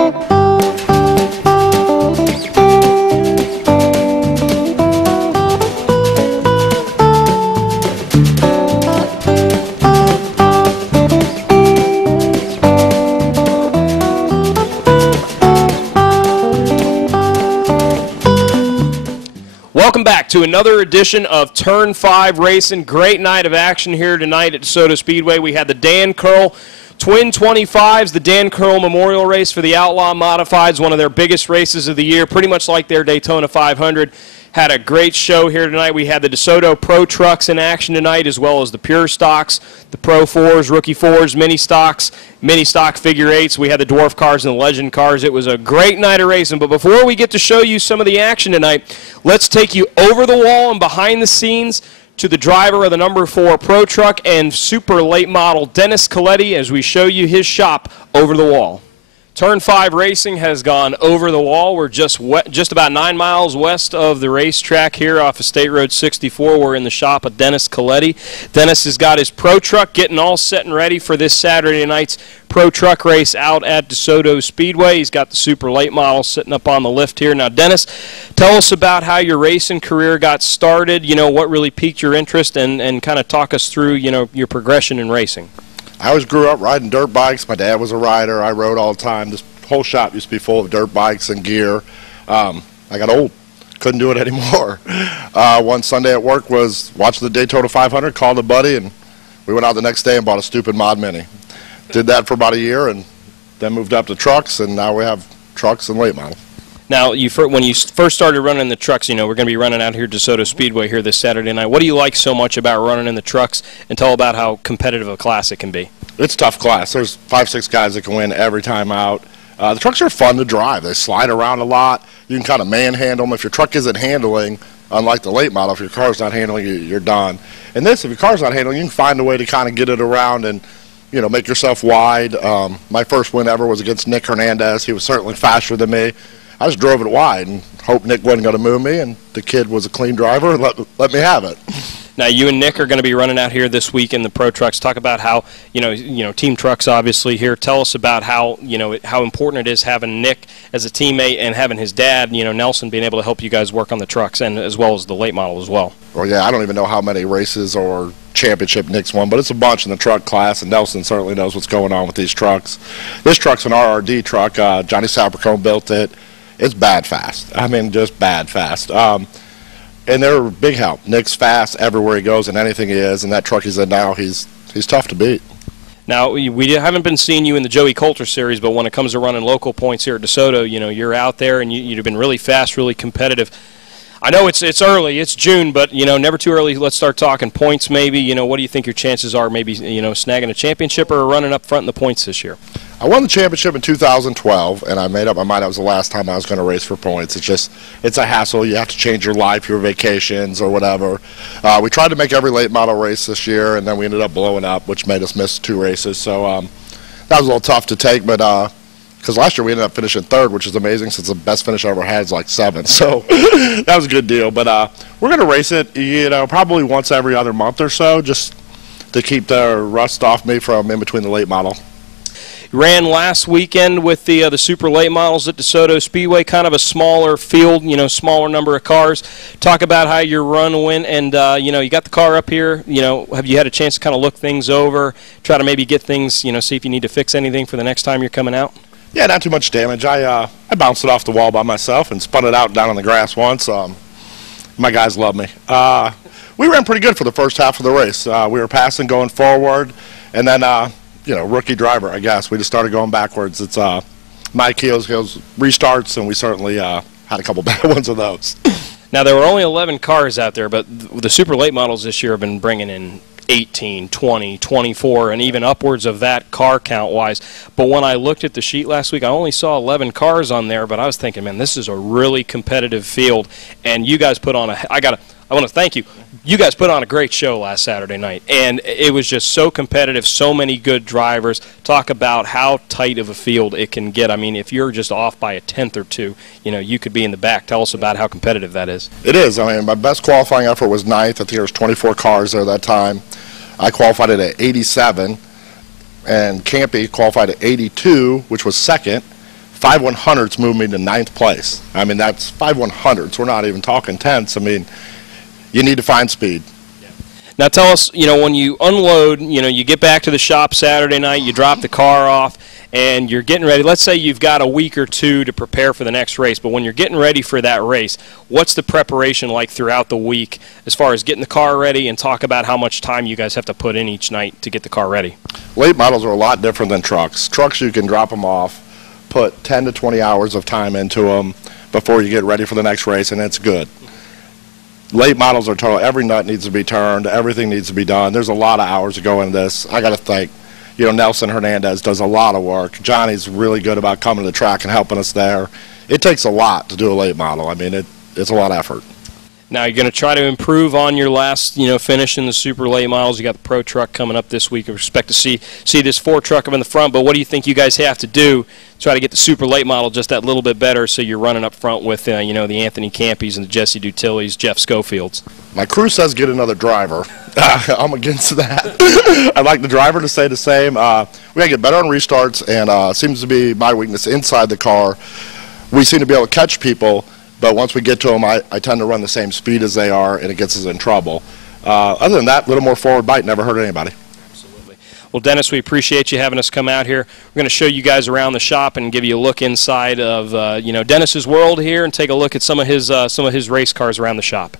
Welcome back to another edition of Turn 5 Racing. Great night of action here tonight at Desoto Speedway. We had the Dan Curl Twin 25s, the Dan Curl Memorial Race for the Outlaw Modifieds, one of their biggest races of the year, pretty much like their Daytona 500. Had a great show here tonight. We had the Desoto Pro Trucks in action tonight, as well as the Pure Stocks, the Pro 4s, Rookie 4s, Mini Stocks, Mini Stock Figure 8s. We had the Dwarf Cars and the Legend Cars. It was a great night of racing. But before we get to show you some of the action tonight, let's take you over the wall and behind the scenes to the driver of the number 4 Pro Truck and super late model, Dennis Klei, as we show you his shop over the wall. Turn 5 Racing has gone over the wall. We're just about 9 miles west of the racetrack here off of State Road 64. We're in the shop of Dennis Klei. Dennis has got his Pro Truck getting all set and ready for this Saturday night's Pro Truck race out at Desoto Speedway. He's got the super late model sitting up on the lift here. Now, Dennis, tell us about how your racing career got started, you know, what really piqued your interest, and kind of talk us through, you know, your progression in racing. I always grew up riding dirt bikes. My dad was a rider. I rode all the time. This whole shop used to be full of dirt bikes and gear. I got old. Couldn't do it anymore. One Sunday at work was watching the Daytona 500, called a buddy, and we went out the next day and bought a stupid Mod Mini. Did that for about a year and then moved up to trucks, and now we have trucks and late model. Now, when you first started running the trucks, you know, we're going to be running out here at Desoto Speedway here this Saturday night. What do you like so much about running in the trucks, and tell about how competitive a class it can be? It's a tough class. There's 5-6 guys that can win every time out. The trucks are fun to drive. They slide around a lot. You can kind of manhandle them. If your truck isn't handling, unlike the late model, if your car's not handling, you're done. And this, if your car's not handling, you can find a way to kind of get it around and, you know, make yourself wide. My first win ever was against Nick Hernandez. He was certainly faster than me. I just drove it wide and hoped Nick wasn't going to move me, and the kid was a clean driver and let me have it. Now, you and Nick are going to be running out here this week in the Pro Trucks. Talk about how, you know, Team Trucks obviously here. Tell us about how, you know, how important it is having Nick as a teammate and having his dad, you know, Nelson, being able to help you guys work on the trucks and as well as the late model as well. Well, yeah, I don't even know how many races or championship Nick's won, but it's a bunch in the truck class, and Nelson certainly knows what's going on with these trucks. This truck's an RRD truck. Johnny Sapercone built it. It's bad fast. I mean, just bad fast. And they're a big help. Nick's fast everywhere he goes and anything he is, and that truck he's in now, he's tough to beat. Now, we haven't been seeing you in the Joey Coulter series, but when it comes to running local points here at Desoto, you know, you're out there and you've been really fast, really competitive. I know it's early, it's June, but, you know, never too early. Let's start talking points maybe. You know, what do you think your chances are maybe, you know, snagging a championship or running up front in the points this year? I won the championship in 2012, and I made up my mind that was the last time I was going to race for points. It's a hassle. You have to change your life, your vacations, or whatever. We tried to make every late model race this year, and then we ended up blowing up, which made us miss 2 races. So that was a little tough to take, but because last year we ended up finishing 3rd, which is amazing since the best finish I ever had is like 7th. So that was a good deal. But we're going to race it, you know, probably once every other month or so, just to keep the rust off me from in between the late model. Ran last weekend with the super late models at DeSoto Speedway, kind of a smaller field, you know, smaller number of cars. Talk about how your run went, and you know, you got the car up here. You know, have you had a chance to kind of look things over, try to maybe get things, you know, see if you need to fix anything for the next time you're coming out? Yeah, not too much damage. I bounced it off the wall by myself and spun it out down on the grass once. My guys love me. We ran pretty good for the first half of the race. We were passing going forward, and then you know, rookie driver, I guess. We just started going backwards. It's Mike Heels restarts, and we certainly had a couple bad ones of those. Now, there were only 11 cars out there, but the super late models this year have been bringing in 18, 20, 24, and even upwards of that car count-wise. But when I looked at the sheet last week, I only saw 11 cars on there, but I was thinking, man, this is a really competitive field, and you guys put on I want to thank you. You guys put on a great show last Saturday night, and it was just so competitive, so many good drivers. Talk about how tight of a field it can get. I mean, if you're just off by a tenth or two, you know, you could be in the back. Tell us about how competitive that is. It is. I mean, my best qualifying effort was 9th. I think there was 24 cars there that time. I qualified it at 87, and Campy qualified at 82, which was 2nd. 5/100ths moved me to 9th place. I mean, that's 5/100ths. We're not even talking tenths. I mean, you need to find speed. Now tell us, when you unload, you get back to the shop Saturday night, you drop the car off, and you're getting ready. Let's say you've got a week or two to prepare for the next race, but when you're getting ready for that race, what's the preparation like throughout the week as far as getting the car ready, and talk about how much time you guys have to put in each night to get the car ready? Late models are a lot different than trucks. Trucks, you can drop them off, put 10 to 20 hours of time into them before you get ready for the next race, and it's good. Late models are total. Every nut needs to be turned. Everything needs to be done. There's a lot of hours to go into this. I got to thank, Nelson Hernandez does a lot of work. Johnny's really good about coming to the track and helping us there. It takes a lot to do a late model. I mean, it's a lot of effort. Now you're going to try to improve on your last, finish in the super late models. You got the pro truck coming up this week. We expect to see this Ford truck up in the front. But what do you think you guys have to do to try to get the super late model just that little bit better, so you're running up front with, the Anthony Campies and the Jesse Dutilis, Jeff Schofields? My crew says get another driver. I'm against that. I'd like the driver to stay the same. We got to get better on restarts, and seems to be my weakness inside the car. We seem to be able to catch people, but once we get to them, I tend to run the same speed as they are, and it gets us in trouble. Other than that, a little more forward bite never hurt anybody. Absolutely. Well, Dennis, we appreciate you having us come out here. We're going to show you guys around the shop and give you a look inside of Dennis's world here, and take a look at some of his race cars around the shop.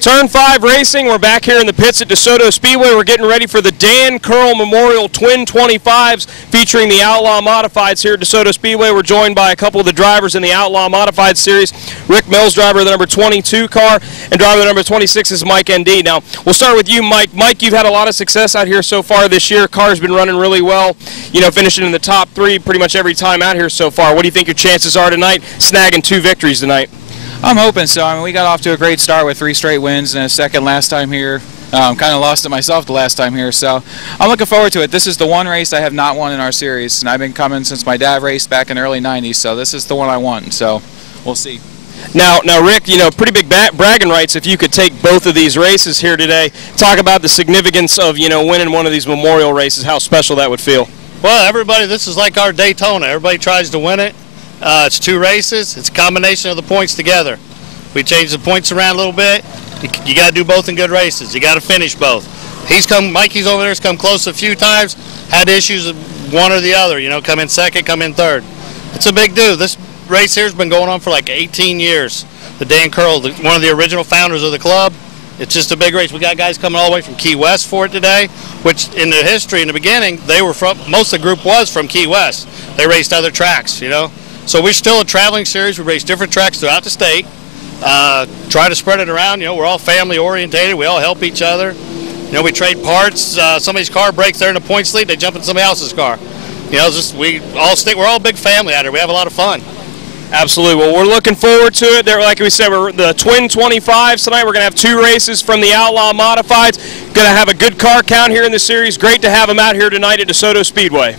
Turn 5 racing. We're back here in the pits at Desoto Speedway. We're getting ready for the Dan Curl Memorial Twin 25s featuring the Outlaw Modifieds here at Desoto Speedway. We're joined by a couple of the drivers in the Outlaw Modified Series. Rick Mills, driver of the number 22 car, and driver of the number 26 is Mike ND. Now, we'll start with you, Mike. Mike, you've had a lot of success out here so far this year. Car's been running really well, finishing in the top 3 pretty much every time out here so far. What do you think your chances are tonight, snagging 2 victories tonight? I'm hoping so. I mean, we got off to a great start with 3 straight wins and a second last time here. Kind of lost it myself the last time here, so I'm looking forward to it. This is the one race I have not won in our series, and I've been coming since my dad raced back in the early 90s, so this is the one I won, so we'll see. Now, Rick, pretty big bragging rights if you could take both of these races here today. Talk about the significance of, winning one of these memorial races, how special that would feel. Well, everybody, this is like our Daytona. Everybody tries to win it. It's 2 races. It's a combination of the points together. We changed the points around a little bit. You got to do both in good races. You got to finish both. Mikey's over there has come close a few times, had issues with one or the other, come in second, come in third. It's a big do. This race here has been going on for like 18 years. The Dan Curl, one of the original founders of the club. It's just a big race. We got guys coming all the way from Key West for it today, which in the history, in the beginning, most of the group was from Key West. They raced other tracks, So we're still a traveling series. We race different tracks throughout the state. Try to spread it around. We're all family orientated. We all help each other. We trade parts. Somebody's car breaks, they're in a points lead, they jump in somebody else's car. We're all a big family out here. We have a lot of fun. Absolutely. Well, we're looking forward to it. Like we said, we're the Twin 25s tonight. We're going to have 2 races from the Outlaw Modifieds. Going to have a good car count here in the series. Great to have them out here tonight at DeSoto Speedway.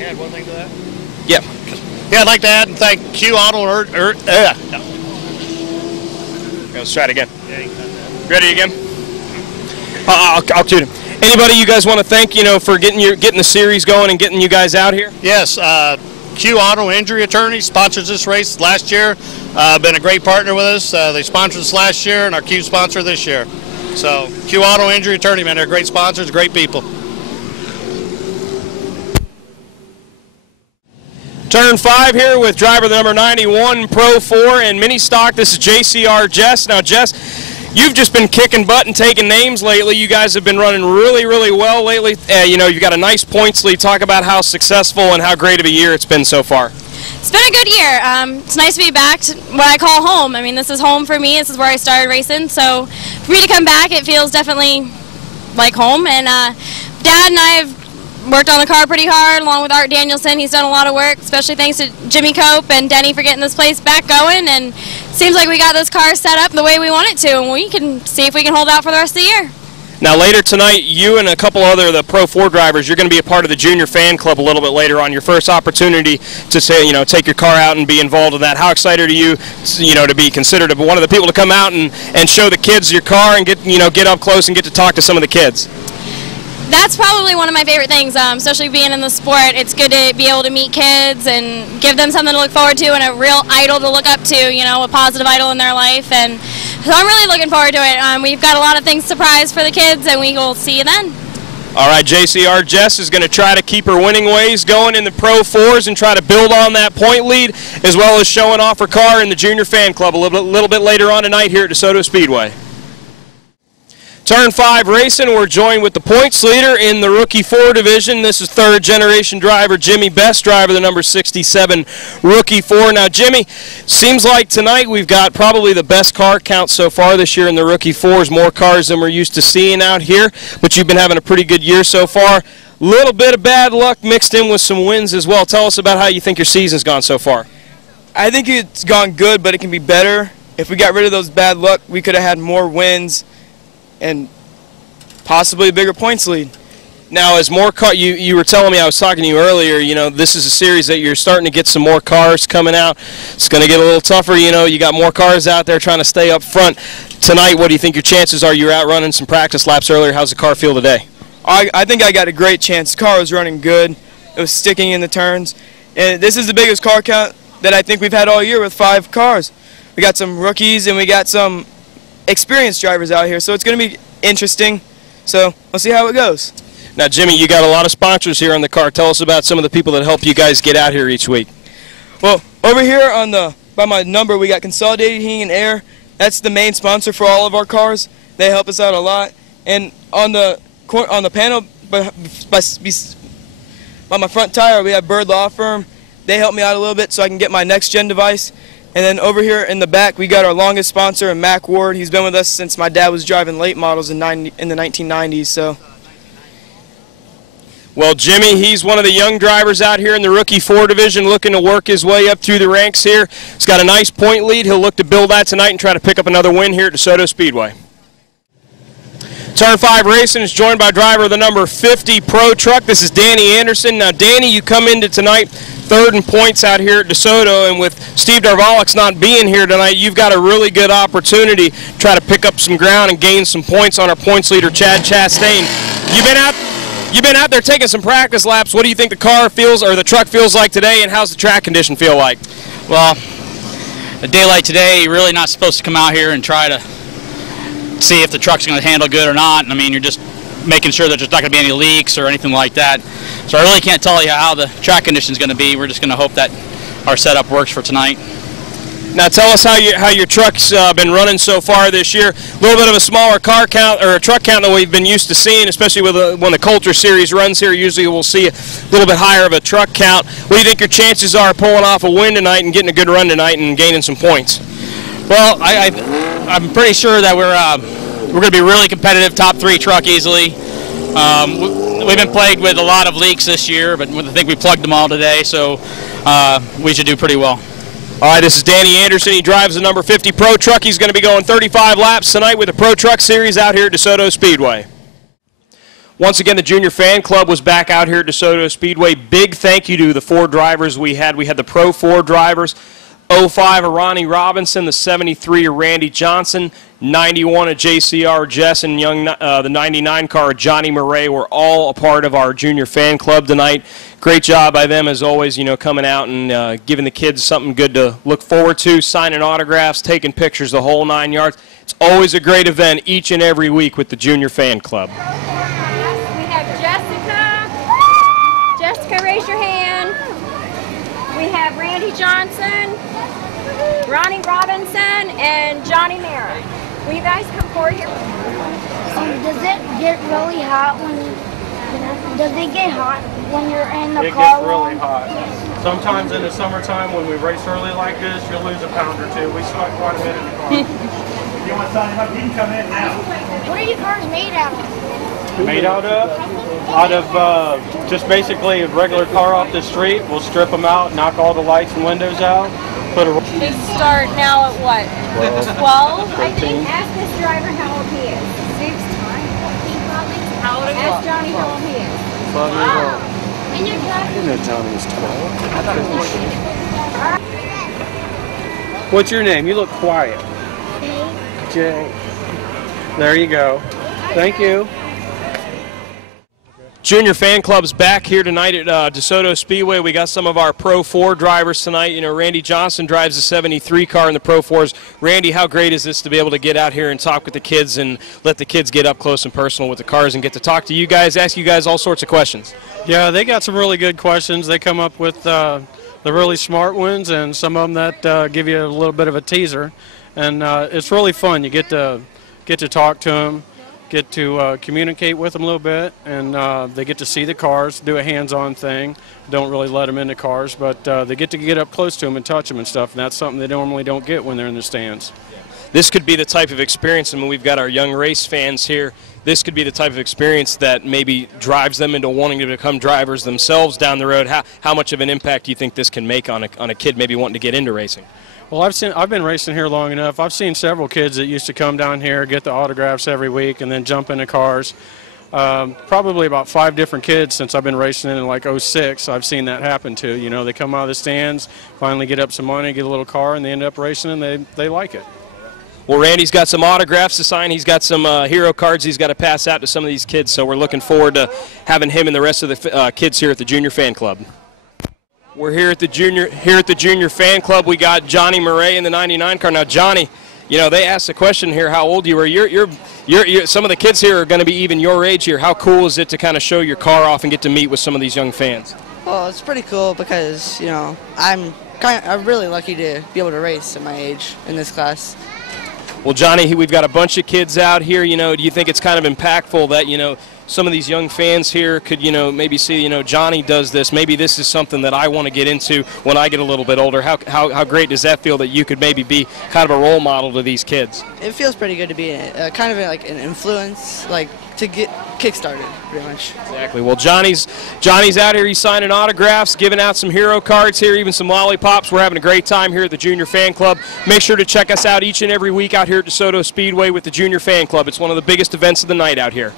Add one thing to that? Yep. Yeah, I'd like to add and thank Q Auto. Let's try it again. Ready again? I'll tune him. Anybody you guys want to thank, for getting the series going and getting you guys out here? Yes, Q Auto Injury Attorney sponsors this race last year. Been a great partner with us. They sponsored us last year, and our Q sponsor this year. So Q Auto Injury Attorney, man, they're great sponsors, great people. Turn 5 here with driver the number 91 Pro 4 and mini stock. This is JCR Jess. Now, Jess, you've just been kicking butt and taking names lately. You guys have been running really, really well lately. You know, you've got a nice points lead. Talk about how successful and how great of a year it's been so far. It's been a good year. It's nice to be back to what I call home. I mean, this is home for me. This is where I started racing. So for me to come back, it feels definitely like home. And Dad and I have worked on the car pretty hard, along with Art Danielson. He's done a lot of work, especially thanks to Jimmy Cope and Denny for getting this place back going. And it seems like we got this car set up the way we want it to, and we can see if we can hold out for the rest of the year. Now later tonight, you and a couple other of the Pro 4 drivers, you're going to be a part of the junior fan club a little bit later on. Your first opportunity to say, you know, take your car out and be involved in that. How excited are you, to be considered one of the people to come out and show the kids your car and get up close and get to talk to some of the kids? That's probably one of my favorite things, especially being in the sport. It's good to be able to meet kids and give them something to look forward to and a real idol to look up to, a positive idol in their life. And so I'm really looking forward to it. We've got a lot of things surprised for the kids, and we will see you then. All right, JCR Jess is going to try to keep her winning ways going in the Pro 4s and try to build on that point lead, as well as showing off her car in the junior fan club a little bit later on tonight here at Desoto Speedway. Turn 5 racing, we're joined with the points leader in the Rookie 4 division. This is third generation driver Jimmy Best, driver the number 67 Rookie 4. Now Jimmy, seems like tonight we've got probably the best car count so far this year in the Rookie 4s, more cars than we're used to seeing out here, but you've been having a pretty good year so far. Little bit of bad luck mixed in with some wins as well. Tell us about how you think your season's gone so far. I think it's gone good, but it can be better. If we got rid of those bad luck, we could have had more wins and possibly a bigger points lead. Now, as more car, you were telling me, I was talking to you earlier, this is a series that you're starting to get some more cars coming out. It's going to get a little tougher, you got more cars out there trying to stay up front. Tonight, what do you think your chances are? You were out running some practice laps earlier. How's the car feel today? I think I got a great chance. The car was running good. It was sticking in the turns. And this is the biggest car count that I think we've had all year with 5 cars. We got some rookies and we got some experienced drivers out here, so it's going to be interesting. So we'll see how it goes. Now, Jimmy, you got a lot of sponsors here on the car. Tell us about some of the people that help you guys get out here each week. Well, over here by my number, we got Consolidated Heating and Air. That's the main sponsor for all of our cars. They help us out a lot. And on the panel by my front tire, we have Bird Law Firm. They help me out a little bit so I can get my next gen device. And then over here in the back, we got our longest sponsor, Mac Ward. He's been with us since my dad was driving late models in the 1990s. So. Well, Jimmy, he's one of the young drivers out here in the Rookie 4 division, looking to work his way up through the ranks here. He's got a nice point lead. He'll look to build that tonight and try to pick up another win here at DeSoto Speedway. Turn 5 racing is joined by driver of the number 50 Pro Truck. This is Danny Anderson. Now, Danny, you come into tonight third in points out here at DeSoto, and with Steve Darvalik's not being here tonight, you've got a really good opportunity to try to pick up some ground and gain some points on our points leader, Chad Chastain. You've been out there taking some practice laps. What do you think the car feels, or the truck feels like today, and how's the track condition feel like? Well, a day like today, you're really not supposed to come out here and try to see if the truck's going to handle good or not. I mean, you're just making sure that there's not going to be any leaks or anything like that. So I really can't tell you how the track condition is going to be. We're just going to hope that our setup works for tonight. Now tell us how your truck's been running so far this year. A little bit of a smaller car count, or a truck count than we've been used to seeing, especially with when the Coulter Series runs here. Usually we'll see a little bit higher of a truck count. What do you think your chances are of pulling off a win tonight and getting a good run tonight and gaining some points? Well, I'm pretty sure that we're going to be really competitive, top 3 truck easily. We've been plagued with a lot of leaks this year, but I think we plugged them all today, so we should do pretty well. All right, this is Danny Anderson. He drives the number 50 Pro Truck. He's going to be going 35 laps tonight with the Pro Truck Series out here at DeSoto Speedway. Once again, the Junior Fan Club was back out here at DeSoto Speedway. Big thank you to the 4 drivers we had. We had the Pro 4 drivers. 05 of Ronnie Robinson, the 73 of Randy Johnson, 91 of JCR Jess, and the 99 car of Johnny Murray were all a part of our Junior Fan Club tonight. Great job by them, as always, coming out and giving the kids something good to look forward to, signing autographs, taking pictures, the whole 9 yards. It's always a great event each and every week with the Junior Fan Club. We have Jessica. Jessica, raise your hand. We Randy Johnson, Ronnie Robinson, and Johnny Mara. Will you guys come forward here? Does it get really hot does it get hot when you're in the car? It gets really hot. Sometimes in the summertime when we race early like this, you'll lose a pound or two. We sweat quite a bit in the car. If you want to sign up, you can come in now. What are your cars made out of? Made out of? Out of just basically a regular car off the street. We'll strip them out, knock all the lights and windows out. They start now at what? 12? I think. Ask this driver how old he is. 6. How old is he? Ask Johnny how old he is. 12 years old. And you're driving? I didn't know Johnny was 12. I thought it was 14. What's your name? You look quiet. Jay. There you go. Thank you. Junior Fan Club's back here tonight at Desoto Speedway. We got some of our Pro 4 drivers tonight. You know, Randy Johnson drives the 73 car in the Pro 4s. Randy, how great is this to be able to get out here and talk with the kids and let the kids get up close and personal with the cars and get to talk to you guys, ask you guys all sorts of questions? Yeah, they got some really good questions. They come up with the really smart ones and some of them that give you a little bit of a teaser. And it's really fun. You get to talk to them, get to communicate with them a little bit, and they get to see the cars, do a hands-on thing. Don't really let them into cars, but they get to get up close to them and touch them and stuff, and that's something they normally don't get when they're in the stands. This could be the type of experience, and when we've got our young race fans here, this could be the type of experience that maybe drives them into wanting to become drivers themselves down the road. How much of an impact do you think this can make on a kid maybe wanting to get into racing? Well, I've been racing here long enough. I've seen several kids that used to come down here, get the autographs every week, and then jump into cars. Probably about 5 different kids since I've been racing in like '06. I've seen that happen to. You know, they come out of the stands, finally get up some money, get a little car, and they end up racing, and they like it. Well, Randy's got some autographs to sign. He's got some hero cards he's got to pass out to some of these kids, so we're looking forward to having him and the rest of the kids here at the Junior Fan Club. We're here at the Junior Fan Club. We got Johnny Murray in the 99 car. Now, Johnny, you know, they asked the question here how old you were. You're some of the kids here are going to be even your age here. How cool is it to kind of show your car off and get to meet with some of these young fans? Well, it's pretty cool because, you know, I'm really lucky to be able to race at my age in this class. Well, Johnny, we've got a bunch of kids out here. You know, do you think it's kind of impactful that, you know, some of these young fans here could, you know, maybe see, you know, Johnny does this. Maybe this is something that I want to get into when I get a little bit older. How great does that feel that you could maybe be kind of a role model to these kids? It feels pretty good to be kind of like an influence, like to get kick-started, pretty much. Exactly. Well, Johnny's out here. He's signing autographs, giving out some hero cards here, even some lollipops. We're having a great time here at the Junior Fan Club. Make sure to check us out each and every week out here at DeSoto Speedway with the Junior Fan Club. It's one of the biggest events of the night out here.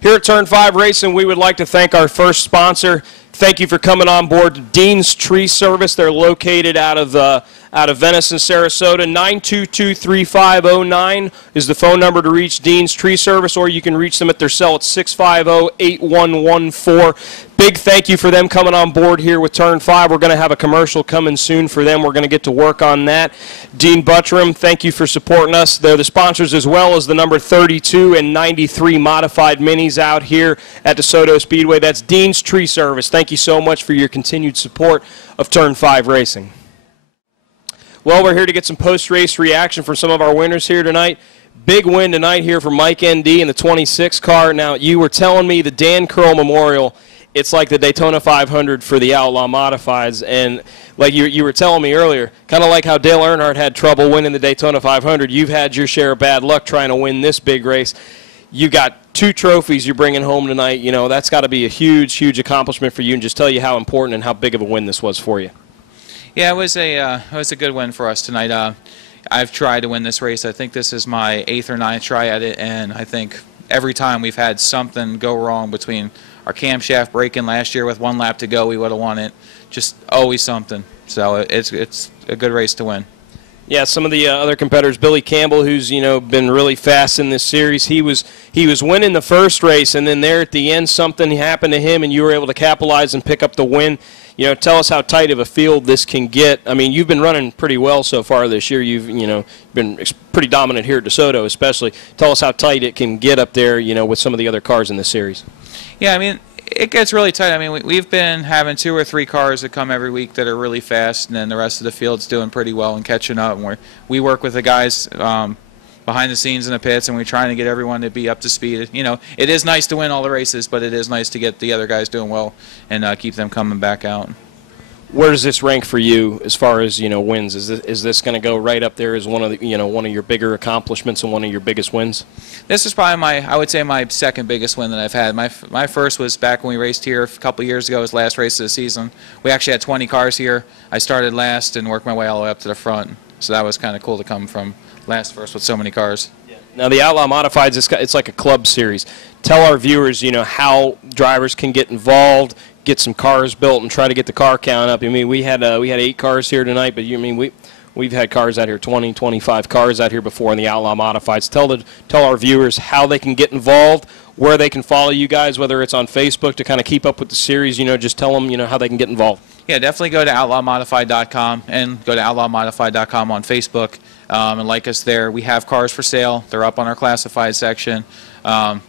Here at Turn 5 Racing, we would like to thank our first sponsor. Thank you for coming on board Dean's Tree Service. They're located out of Venice and Sarasota. 922-3509 is the phone number to reach Dean's Tree Service, or you can reach them at their cell at 650-8114. Big thank you for them coming on board here with Turn 5. We're going to have a commercial coming soon for them. We're going to get to work on that. Dean Buttram, thank you for supporting us. They're the sponsors as well as the number 32 and 93 modified minis out here at DeSoto Speedway. That's Dean's Tree Service. Thank you so much for your continued support of Turn 5 Racing. Well, we're here to get some post-race reaction from some of our winners here tonight. Big win tonight here for Mike N.D. in the 26 car. Now, you were telling me the Dan Curl Memorial, it's like the Daytona 500 for the Outlaw Modifieds. And like you were telling me earlier, kind of like how Dale Earnhardt had trouble winning the Daytona 500, you've had your share of bad luck trying to win this big race. You got 2 trophies you're bringing home tonight. You know, that's got to be a huge, huge accomplishment for you, and just tell you how important and how big of a win this was for you. Yeah, it was a good win for us tonight. I've tried to win this race. I think this is my 8th or 9th try at it, and I think every time we've had something go wrong between our camshaft breaking last year with 1 lap to go, we would have won it. Just always something. So it's a good race to win. Yeah, some of the other competitors, Billy Campbell, who's been really fast in this series, he was winning the first race, and then there at the end something happened to him, and you were able to capitalize and pick up the win. Tell us how tight of a field this can get. I mean, you've been running pretty well so far this year. You've been pretty dominant here at DeSoto, especially. Tell us how tight it can get up there, with some of the other cars in this series. Yeah, I mean, It gets really tight. I mean, we've been having 2 or 3 cars that come every week that are really fast, and then the rest of the field's doing pretty well and catching up. And we work with the guys behind the scenes in the pits, and we're trying to get everyone to be up to speed. You know, it is nice to win all the races, but it is nice to get the other guys doing well and keep them coming back out. Where does this rank for you as far as, you know, wins? Is this going to go right up there as one of the, you know, one of your bigger accomplishments and one of your biggest wins? This is probably I would say my second biggest win that I've had. My first was back when we raced here a couple years ago. It was the last race of the season. We actually had 20 cars here. I started last and worked my way all the way up to the front. So that was kind of cool to come from last first with so many cars. Now, the Outlaw Modifieds, it's like a club series. Tell our viewers, you know, how drivers can get involved, get some cars built, and try to get the car count up. I mean, we had 8 cars here tonight, but we've had cars out here, 20, 25 cars out here before in the Outlaw Modifieds. Tell our viewers how they can get involved, where they can follow you guys, whether it's on Facebook to kind of keep up with the series. You know, just tell them, you know, how they can get involved. Yeah, definitely go to outlawmodified.com and go to outlawmodified.com on Facebook and like us there. We have cars for sale. They're up on our classified section,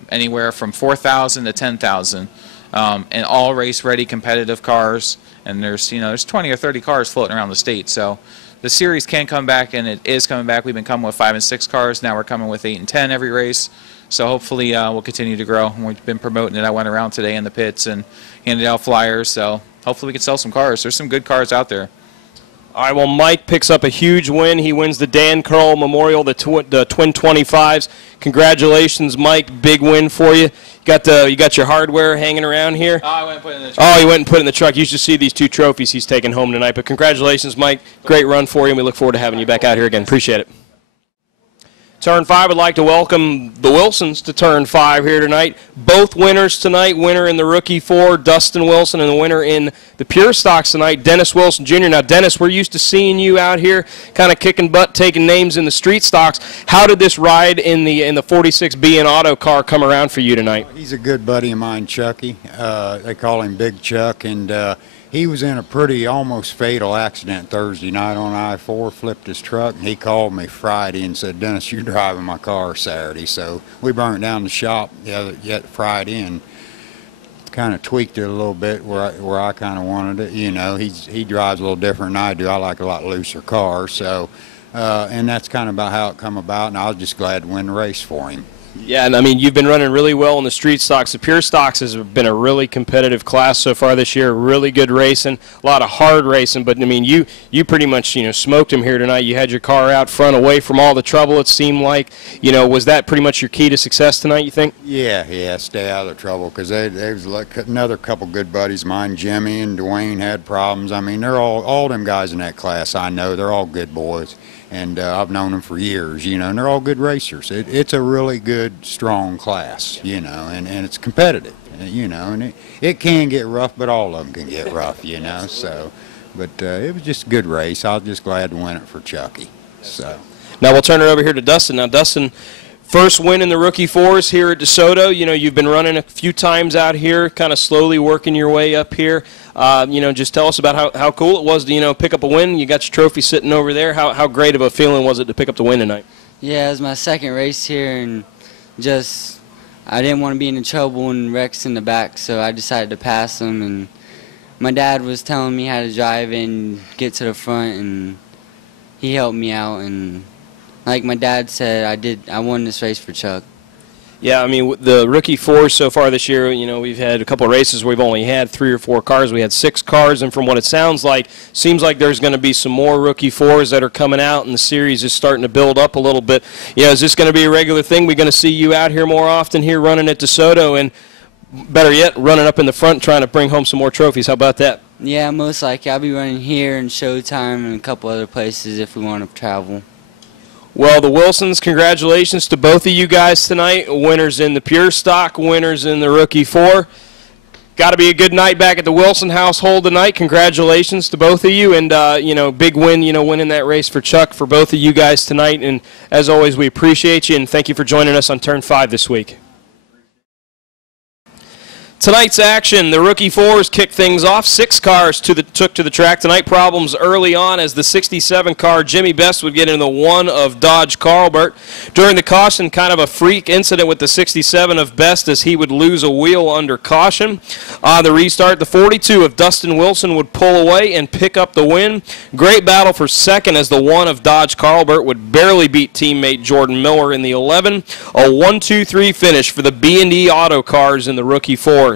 anywhere from 4,000 to 10,000, and all race-ready competitive cars. And there's 20 or 30 cars floating around the state. So the series can come back, and it is coming back. We've been coming with 5 and 6 cars. Now we're coming with 8 and 10 every race. So hopefully we'll continue to grow. And we've been promoting it. I went around today in the pits and handed out flyers. So hopefully we can sell some cars. There's some good cars out there. All right, well, Mike picks up a huge win. He wins the Dan Curl Memorial, the Twin 25s. Congratulations, Mike. Big win for you. You got your hardware hanging around here? Oh, I went and put it in the truck. Oh, he went and put it in the truck. You should see these 2 trophies he's taking home tonight. But congratulations, Mike. Great run for you, and we look forward to having you back out here again. Appreciate it. Turn 5 would like to welcome the Wilsons to Turn 5 here tonight. Both winners tonight, winner in the Rookie 4, Dustin Wilson, and the winner in the Pure Stocks tonight, Dennis Wilson Jr. Now, Dennis, we're used to seeing you out here kind of kicking butt, taking names in the street stocks. How did this ride in the 46B and auto car come around for you tonight? He's a good buddy of mine, Chucky. They call him Big Chuck, and he was in a pretty almost fatal accident Thursday night on I-4, flipped his truck, and he called me Friday and said, Dennis, you're driving my car Saturday. So we burned down the shop yet Friday and kind of tweaked it a little bit where I kind of wanted it. You know, he drives a little different than I do. I like a lot looser car. So, and that's kind of about how it come about, and I was just glad to win the race for him. Yeah, and I mean, you've been running really well in the street stocks. The Pure Stocks has been a really competitive class so far this year. Really good racing, a lot of hard racing. But I mean, you pretty much smoked them here tonight. You had your car out front, away from all the trouble. It seemed like, was that pretty much your key to success tonight? You think? Yeah, stay out of the trouble because there was like another couple good buddies of mine, Jimmy and Dwayne, had problems. I mean, they're all them guys in that class. I know they're all good boys. And I've known them for years, and they're all good racers. It's a really good, strong class, and it's competitive, and it can get rough, but all of them can get rough, so. But it was just a good race. I was just glad to win it for Chucky. So. Now we'll turn it over here to Dustin. Now, Dustin, first win in the Rookie 4s here at DeSoto. You've been running a few times out here, kind of slowly working your way up here. Just tell us about how cool it was to, pick up a win. You got your trophy sitting over there. How great of a feeling was it to pick up the win tonight? Yeah, it was my second race here, and I didn't want to be in trouble and wrecks in the back, so I decided to pass them. And my dad was telling me how to drive and get to the front, and he helped me out. And like my dad said, I won this race for Chuck. Yeah, I mean, the Rookie 4s so far this year, we've had a couple of races where we've only had 3 or 4 cars. We had 6 cars, and from what it seems like there's going to be some more Rookie 4s that are coming out, and the series is starting to build up a little bit. Is this going to be a regular thing? We're going to see you out here more often here running at DeSoto, and better yet, running up in the front trying to bring home some more trophies. How about that? Yeah, most likely. I'll be running here and Showtime and a couple other places if we want to travel. Well, the Wilsons, congratulations to both of you guys tonight. Winners in the Pure Stock, winners in the Rookie 4. Got to be a good night back at the Wilson household tonight. Congratulations to both of you, and big win, winning that race for Chuck for both of you guys tonight. And as always, we appreciate you, and thank you for joining us on Turn 5 this week. Tonight's action, the rookie fours kicked things off. 6 cars took to the track tonight. Problems early on as the 67 car Jimmy Best would get into the 1 of Dodge Carlbert. During the caution, kind of a freak incident with the 67 of Best as he would lose a wheel under caution. On the restart, the 42 of Dustin Wilson would pull away and pick up the win. Great battle for second as the 1 of Dodge Carlbert would barely beat teammate Jordan Miller in the 11. A 1-2-3 finish for the B&E Auto cars in the rookie fours.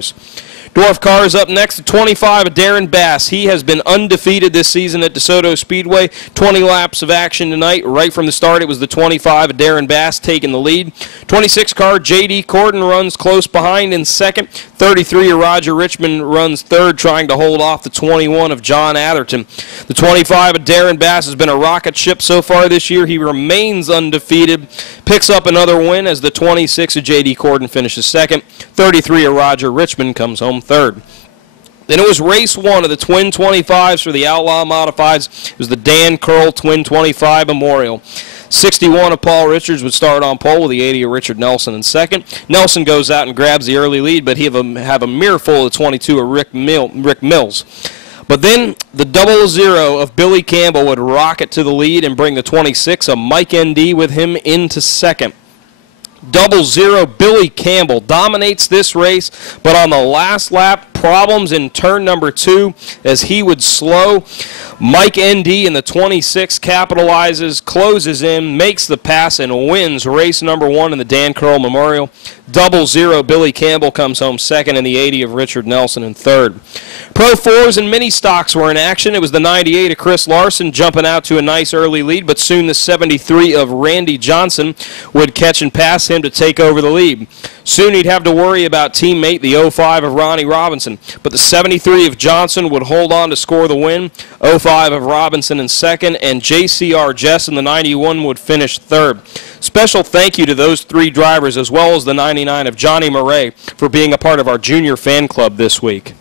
Dwarf Cars up next at 25 of Darren Bass. He has been undefeated this season at DeSoto Speedway. 20 laps of action tonight. Right from the start, it was the 25 of Darren Bass taking the lead. 26 car J.D. Corden runs close behind in second. 33 of Roger Richmond runs third, trying to hold off the 21 of John Atherton. The 25 of Darren Bass has been a rocket ship so far this year. He remains undefeated. Picks up another win as the 26 of J.D. Corden finishes second. 33 of Roger Richmond comes home third. Then it was race 1 of the Twin 25s for the Outlaw Modifieds. It was the Dan Curl Twin 25 Memorial. 61 of Paul Richards would start on pole with the 80 of Richard Nelson in second. Nelson goes out and grabs the early lead, but he have a mirror full of 22 of Rick Mills. But then the 00 of Billy Campbell would rocket to the lead and bring the 26 of Mike N.D. with him into second. 00 Billy Campbell dominates this race, but on the last lap, problems in turn number 2 as he would slow. Mike N.D. in the 26 capitalizes, closes in, makes the pass, and wins race number 1 in the Dan Curl Memorial. 00 Billy Campbell comes home second, and the 80 of Richard Nelson in third. Pro 4s and mini stocks were in action. It was the 98 of Chris Larson jumping out to a nice early lead, but soon the 73 of Randy Johnson would catch and pass him to take over the lead. Soon he'd have to worry about teammate, the 05 of Ronnie Robinson, but the 73 of Johnson would hold on to score the win. 05 of Robinson in second, and JCR Jess in the 91 would finish third. Special thank you to those 3 drivers, as well as the 99 of Johnny Murray, for being a part of our junior fan club this week.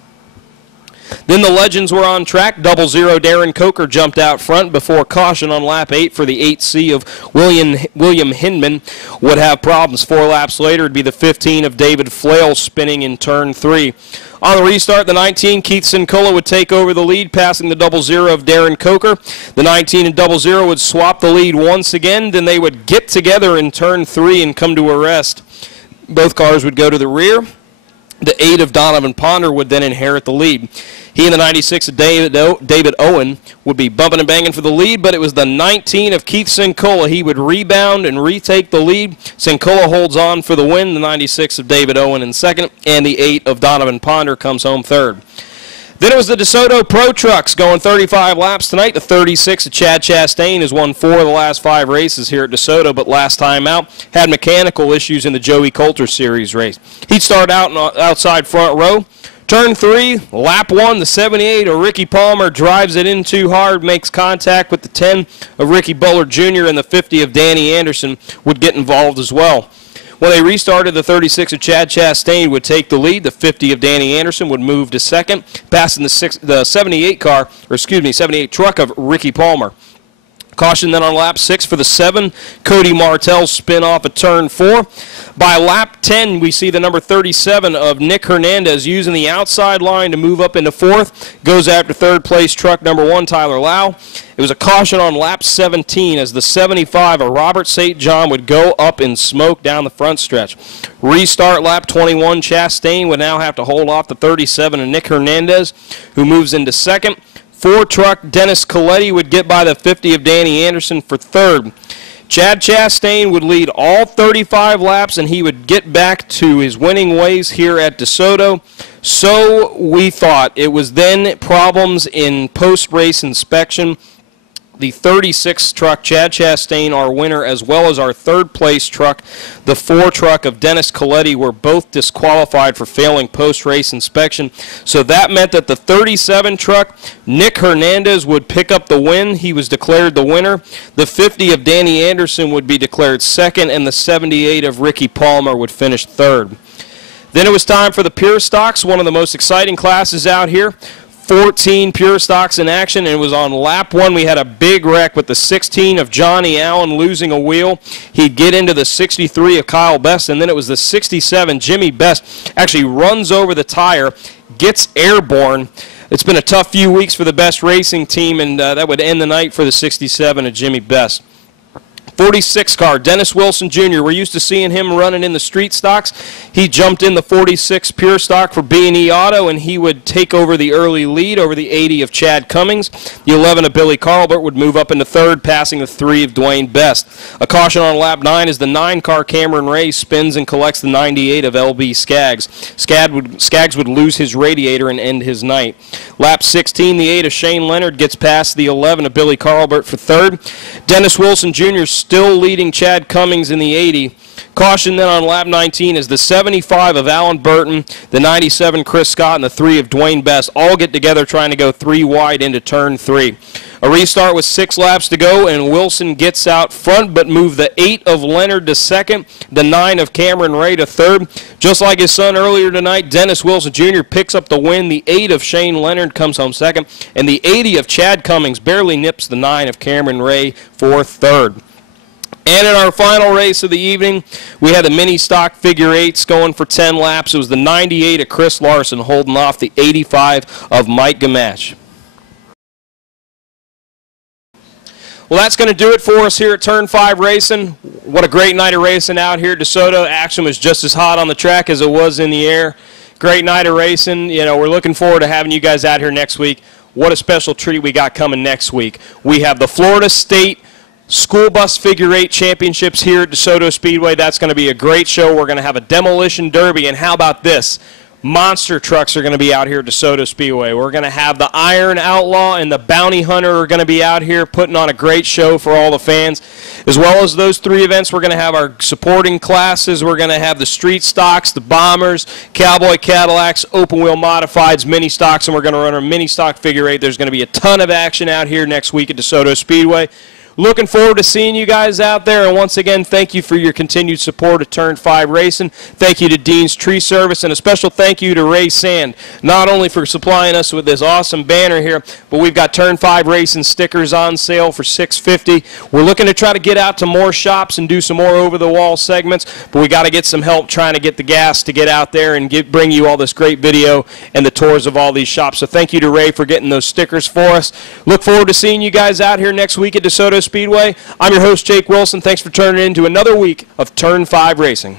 Then the legends were on track. 00 Darren Coker jumped out front before caution on lap 8 for the 8C of William Hinman would have problems. 4 laps later, it'd be the 15 of David Flail spinning in turn 3. On the restart, the 19, Keith Sincola, would take over the lead, passing the 00 of Darren Coker. The 19 and 00 would swap the lead once again. Then they would get together in turn 3 and come to a rest. Both cars would go to the rear. The 8 of Donovan Ponder would then inherit the lead. He and the 96 of David Owen would be bumping and banging for the lead, but it was the 19 of Keith Sincola. He would rebound and retake the lead. Sincola holds on for the win. The 96 of David Owen in second, and the 8 of Donovan Ponder comes home third. Then it was the DeSoto Pro Trucks going 35 laps tonight. The 36 of Chad Chastain has won 4 of the last 5 races here at DeSoto, but last time out had mechanical issues in the Joey Coulter Series race. He'd start out in outside front row. Turn 3, lap 1, the 78 of Ricky Palmer drives it in too hard, makes contact with the 10 of Ricky Bullard Jr., and the 50 of Danny Anderson would get involved as well. When they restarted, the 36 of Chad Chastain would take the lead. The 50 of Danny Anderson would move to second, passing the 78 truck of Ricky Palmer. Caution then on lap 6 for the 7. Cody Martell's spin off at turn 4. By lap 10, we see the number 37 of Nick Hernandez using the outside line to move up into 4th. Goes after 3rd place truck number 1, Tyler Lau. It was a caution on lap 17 as the 75 of Robert St. John would go up in smoke down the front stretch. Restart lap 21, Chastain would now have to hold off the 37 of Nick Hernandez, who moves into second. 4 truck Dennis Klei would get by the 50 of Danny Anderson for third. Chad Chastain would lead all 35 laps, and he would get back to his winning ways here at DeSoto. So we thought. It was then problems in post-race inspection. The 36 truck, Chad Chastain, our winner, as well as our 3rd place truck, the 4 truck of Dennis Klei, were both disqualified for failing post-race inspection. So that meant that the 37 truck, Nick Hernandez, would pick up the win. He was declared the winner. The 50 of Danny Anderson would be declared second, and the 78 of Ricky Palmer would finish third. Then it was time for the pure stocks, one of the most exciting classes out here. 14 pure stocks in action, and it was on lap 1. We had a big wreck with the 16 of Johnny Allen losing a wheel. He'd get into the 63 of Kyle Best, and then it was the 67. Jimmy Best actually runs over the tire, gets airborne. It's been a tough few weeks for the Best Racing team, and that would end the night for the 67 of Jimmy Best. 46 car, Dennis Wilson Jr. We're used to seeing him running in the street stocks. He jumped in the 46 pure stock for B&E Auto, and he would take over the early lead over the 80 of Chad Cummings. The 11 of Billy Carlbert would move up into third, passing the 3 of Dwayne Best. A caution on lap 9 as the 9 car Cameron Ray spins and collects the 98 of LB Skaggs. Skaggs would lose his radiator and end his night. Lap 16, the 8 of Shane Leonard gets past the 11 of Billy Carlbert for third. Dennis Wilson Jr. still leading Chad Cummings in the 80. Caution then on lap 19 is the 75 of Alan Burton, the 97 Chris Scott, and the 3 of Dwayne Best all get together trying to go 3 wide into turn 3. A restart with 6 laps to go, and Wilson gets out front but moved the 8 of Leonard to second, the 9 of Cameron Ray to third. Just like his son earlier tonight, Dennis Wilson Jr. picks up the win. The 8 of Shane Leonard comes home second, and the 80 of Chad Cummings barely nips the 9 of Cameron Ray for third. And in our final race of the evening, we had the mini stock figure 8s going for 10 laps. It was the 98 of Chris Larson holding off the 85 of Mike Gamache. Well, that's going to do it for us here at Turn 5 Racing. What a great night of racing out here at DeSoto. Action was just as hot on the track as it was in the air. Great night of racing. You know, we're looking forward to having you guys out here next week. What a special treat we got coming next week. We have the Florida State School Bus Figure 8 Championships here at DeSoto Speedway. That's going to be a great show. We're going to have a demolition derby, and how about this? Monster trucks are going to be out here at DeSoto Speedway. We're going to have the Iron Outlaw and the Bounty Hunter are going to be out here putting on a great show for all the fans. As well as those 3 events, we're going to have our supporting classes. We're going to have the street stocks, the Bombers, Cowboy Cadillacs, open wheel modifieds, mini stocks, and we're going to run our mini stock figure 8. There's going to be a ton of action out here next week at DeSoto Speedway. Looking forward to seeing you guys out there, and once again, thank you for your continued support of Turn 5 Racing. Thank you to Dean's Tree Service, and a special thank you to Ray Sand, not only for supplying us with this awesome banner here, but we've got Turn 5 Racing stickers on sale for $6.50. We're looking to try to get out to more shops and do some more over-the-wall segments, but we got to get some help trying to get the gas to get out there and bring you all this great video and the tours of all these shops. So thank you to Ray for getting those stickers for us. Look forward to seeing you guys out here next week at DeSoto Speedway. I'm your host, Jake Wilson. Thanks for turning in to another week of Turn 5 Racing.